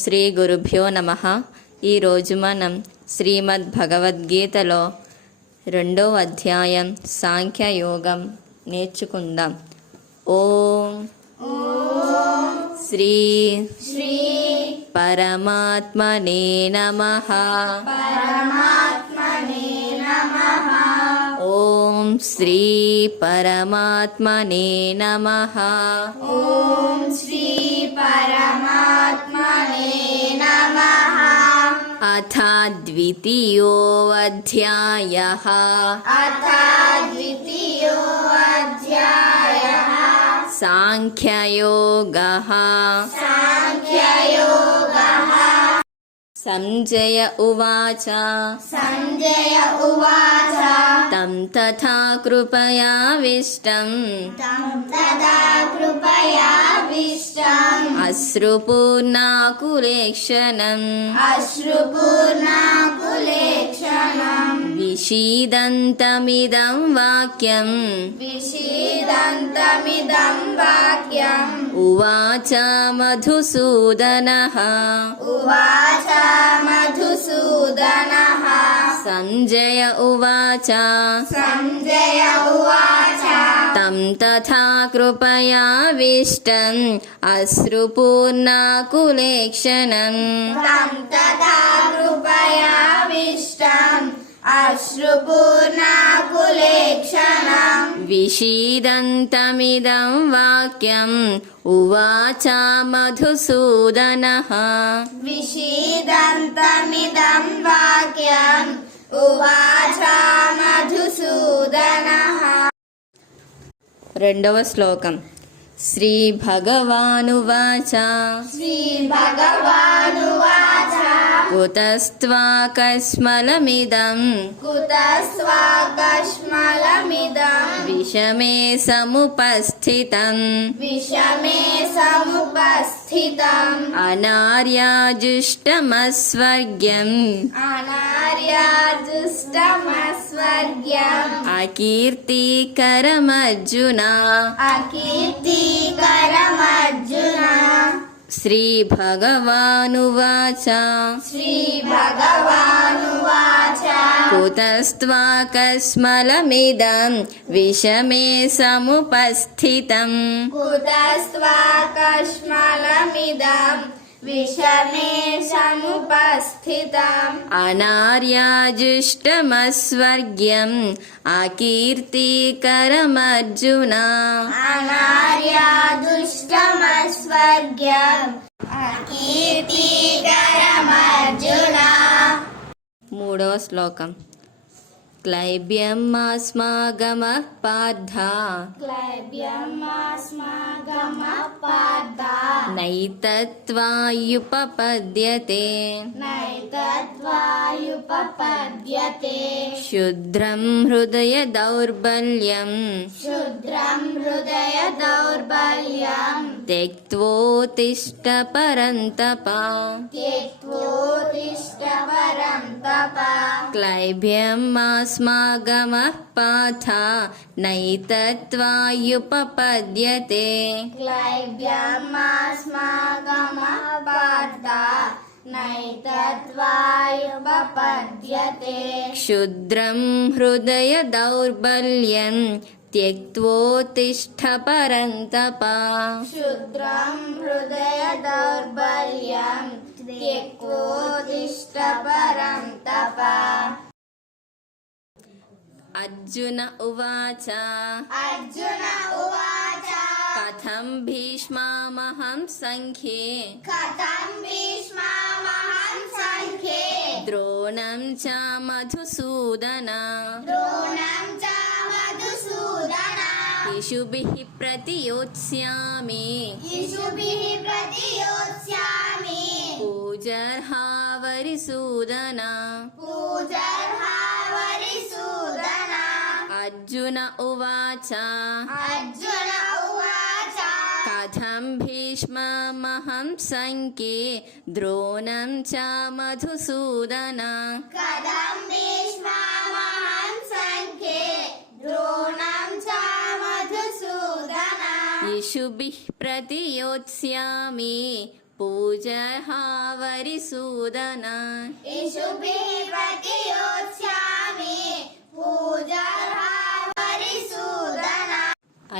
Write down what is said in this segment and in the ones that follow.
శ్రీ గురుభ్యో నమః. ఈరోజు మనం శ్రీమద్ భగవద్గీతలో 2వ అధ్యాయం సాంఖ్యయోగం నేర్చుకుందాం. ఓం శ్రీ పరమాత్మనే నమః. ఓం శ్రీ పరమాత్మనే నమః. ఓం శ్రీ పరమాత్మనే నమః. అథ ద్వితీయోऽధ్యాయః. అథ ద్వితీయోऽధ్యాయః. సాంఖ్యయోగః. సాంఖ్యయోగః. సంజయ ఉవాచ. సంజయ ఉవాచ. తం తథా కృపయావిష్టం తం తదా కృపయావిష్టం. అశ్రుపూర్ణాకులేక్షణం అశ్రుపూర్ణాకులేక్షణం. విషీదంతమిదం వాక్యం విషీదంతమిదం వాక్యం. ఉవాచ మధుసూదనః. ఉవాచ మధుసూదనః. సంజయ ఉవాచ. సంజయ ఉవాచ. తం తథా కృపయావిష్టం అశ్రుపూర్ణాకులేక్షణం తం తదా కృపయావిష్టం అశ్రుపూర్ణాకులేక్షణం. విషీదంతమిదం వాక్యం ఉవాచ మధుసూదనః. విషీదంతమిదం వాక్యం ఉవాచ మధుసూదనః. 2వ శ్లోకం. శ్రీ భగవానువాచ. శ్రీ భగవానువాచ. కుతస్త్వాకస్మలమిదం కుతస్త్వాకస్మలమిదం విషమే సముపస్థితం విషమే సముపస్థితం. అనార్యాజుష్టమస్వర్గ్యం అనార్యాదుష్టమస్వర్గ్యం. అకీర్తికరమర్జున. అకీర్తికరమర్జున. శ్రీ భగవానువాచ. శ్రీ భగవానువాచ. కుతస్త్వాకస్మలమిదం విషమే సముపస్థితం కుతస్త్వాకస్మలమిదం విషమే సముపస్థితం. అనార్యాజుష్టమస్వర్గ్యం అకీర్తికరమర్జున. అనార్యాదుష్టమస్వర్గ్యం అకీర్తికరమర్జున. 3వ శ్లోకం. క్లైబ్యమాస్మాగమః పార్థ క్లైబ్యమాస్మాగమః పార్థ. నైతత్వాయుపపద్యతే నైతత్వాయుపపద్యతే. క్షుద్రం హృదయ దౌర్బల్యం క్షుద్రం హృదయ దౌర్బల్యం. త్యక్త్వోత్తిష్ట పరంతప. త్యక్త్వోత్తిష్ట పరంతప. క్లైబ్యమాస్మాగమః పార్థ నైతత్వాయుపపద్యతే క్లైబ్యమాస్మాగమః పార్థ నైతత్వాయుపపద్యతే. క్షుద్రం హృదయ దౌర్బల్యం త్యక్త్వోత్తిష్ట పరంతప. క్షుద్రం హృదయ దౌర్బల్యం త్యక్త్వోత్తిష్ట పరంతప. అర్జున ఉవాచ. అర్జున ఉవాచ. కథం భీష్మామహం సంఖ్యే కథం భీష్మామహం సంఖ్యే ద్రోణం చ మధుసూదన. ద్రోణం చ మధుసూదన. ఇషుభిః ప్రతియోత్స్యామి ఇషుభిః ప్రతియోత్స్యామి. పూజర్హావరిసూదన. పూజర్హావరిసూదన. అర్జున ఉవాచ. అర్జున ఉవాచ. కథం భీష్మమహం సంఖ్యే ద్రోణం చ మధుసూదన. కథం భీష్మామహం సంఖ్యే ద్రోణం చ మధుసూదన. ఇషుభిః ప్రతియోత్స్యామి पूजहावरिसूदन इषुभिः प्रतियोत्स्यामि पूजर्हावरिसूदन.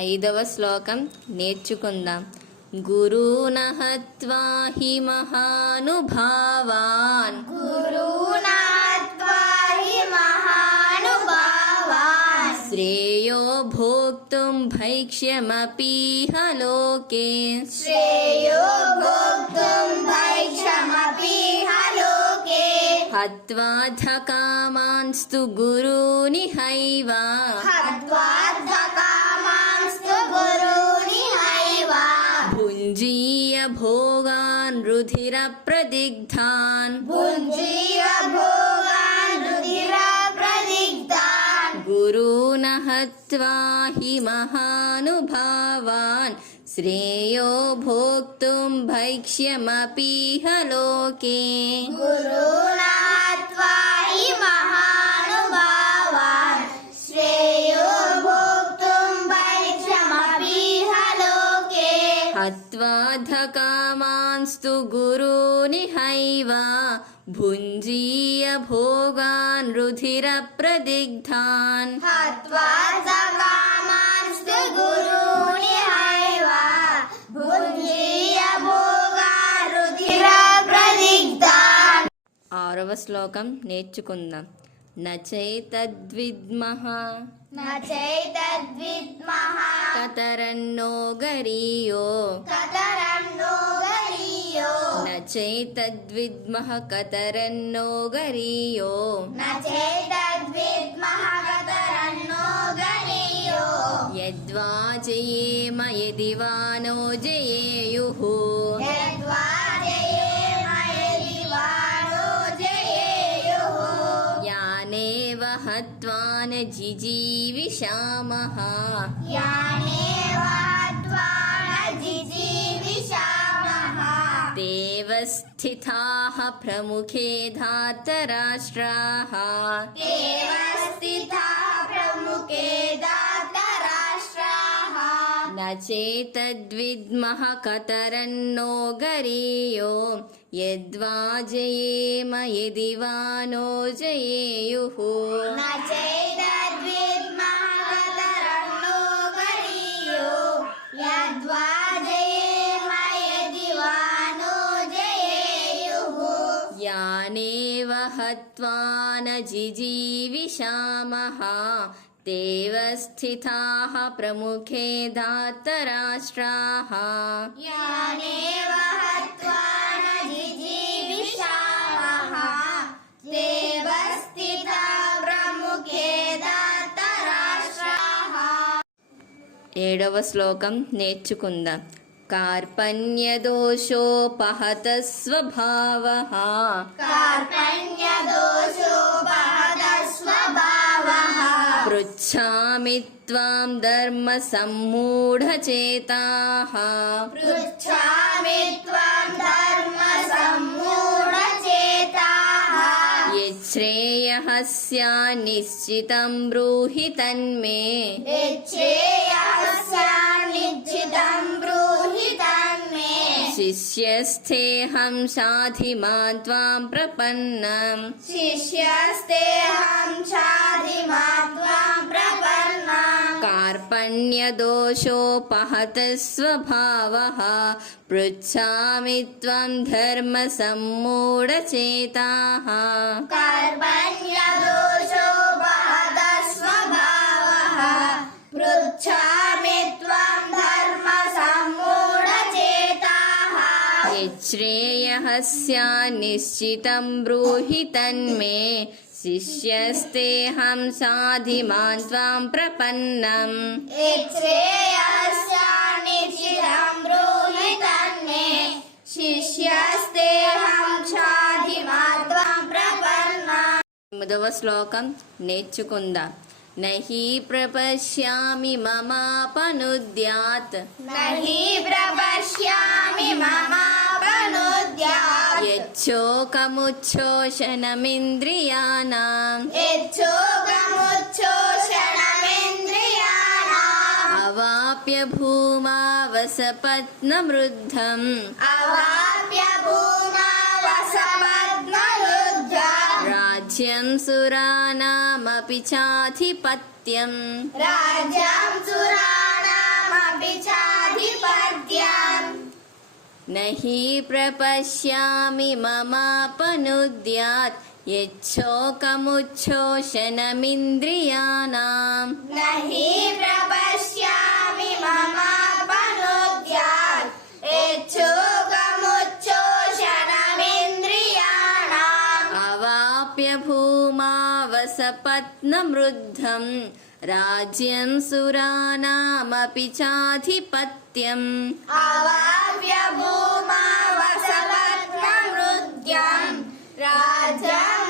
ఐదవ శ్లోకం నేర్చుకుందాం. గురూణ హత్వా హి మహానుభావాన్ గురూణా హత్వా హి మహానుభావాన్ శ్రేయో భోక్తుం భైక్ష్యమపీహ లోకే శ్రేయో భోక్తుం భైక్షమపీహ లోకే హత్వాధకామాంస్తు గురూనిహైవ హత్వార్థకామాంస్తు గురూనిహైవ భుంజీయ భోగాన్ రుధిరప్రదిగ్ధాన్ భుంజీయ భోగాన్ రుధిరప్రదిగ్ధాన్ గురూణ హత్వా హి మహానుభావాన్ శ్రేయో భోక్తుం భైక్ష్యమపీహ లోకే గురూణా హత్వా హి మహానుభావాన్ శ్రేయో భోక్తుం భైక్షమపీహ లోకే హత్వాధకామాంస్తు గురూనిహైవ భుంజీయ భోగాన్ రుధిరప్రదిగ్ధాన్ హత్వార్థకామాంస్తు గురూనిహైవ భుంజీయ భోగాన్ రుధిరప్రదిగ్ధాన్. ఆరవ శ్లోకం నేర్చుకుందాం. నచైతద్విద్మః న చైతద్విద్మః కతరన్నో గరీయో కతరన్నో గరీయో నచైతద్విద్మః కతరన్నో గరీయో న చైతద్విద్మః కతరన్నో గరీయో యద్వా జయేమ యది వా నో జయేయుః యద్వా జయేమ యది వా నో జయేయుః యానేవ హత్వా న జిజీవిషామః యానేవ హత్వా న జిజీవిషామః దేవ స్థితాః ప్రముఖే ధాతరాష్ట్రాः ఏవ స్థితాః ప్రముఖే దాతరాష్ట్రాः న చేతద్విద్మః కతరన్నో గరీయో యద్వా జయేమ యది వా నో జయేయుః న చైతద్విద్మః కతరన్నో గరీయో యద్వా జయేమ యది వా నో జయేయుః యానేవ హత్వా న జిజీవిషామః తేవ స్థితాః ప్రముఖే ధాతరాష్ట్రాः యానేవ హత్వా న జిజీవిషామః దేవ స్థితా ప్రముఖే దాతరాష్ట్రాः. ఏడవ శ్లోకం నేర్చుకుందాం. కార్పణ్యదోషోపహత స్వభావః కార్పణ్యదోషోపహత స్వభావః పృచ్ఛామి త్వాం ధర్మ సమ్మూఢచేతాః పృచ్ఛామి త్వం ధర్మ సమ్మూఢచేతాః యచ్ఛ్రేయః స్యాన్ నిశ్చితం బ్రూహి తన్మే యచ్ఛ్రేయస్యాన్నిశ్చితం బ్రూహి తన్మే శిష్యస్థేహం సాధిమాన్ త్వాం ప్రపన్నం శిష్యస్తేహం చాదిమాత్వాం ప్రపన్నం కార్పణ్యదోషోపహత స్వభావః పృచ్ఛామి త్వం ధర్మ సమ్మూఢచేతాః కర్మణ్యదోషోపహత స్వభావః పృచ్ఛామి త్వం ధర్మ సమ్మూఢచేతాః యచ్ఛ్రేయః స్యాన్ నిశ్చితం బ్రూహి తన్మే శిష్యస్తేహం సాధిమాన్ త్వాం ప్రపన్నం యచ్ఛ్రేయస్యాన్నిశ్చితం బ్రూహి తన్మే శిష్యస్తేహం చాధిమాత్వం ప్రపన్నం. 9వ శ్లోకం నేర్చుకుందాం. నహి ప్రపశ్యామి మమాపనుద్యాత్ నహి ప్రపశ్యామి మమాపనుద్యాత్ యచ్చోకముచ్ఛోషణమింద్రియాణాం యచ్చోగముచ్ఛోషణమింద్రియాణాం అవాప్య భూమావసపత్నమృద్ధం అవాప్య अवाप्य भूमा वसपत्नरुद्रा राज्यं सुराणामपि चाधिपत्यम् राज्यं सुराणामपि चाधिपत्यम् न हि प्रपश्यामि ममापनुद्यात् यच्छोकमुच्छोषणमिन्द्रियाणाम् न हि प्रपश्यामि ममापनुद्यात् यच्छोकमुच्छोषणमिन्द्रियाणाम् अवाप्य भूमावसपत्नमृद्धम् राज्यं सुराणामपि चाधिपत्यम् अवाप्य भूमा वसपत्नमृद्यम् राज्यं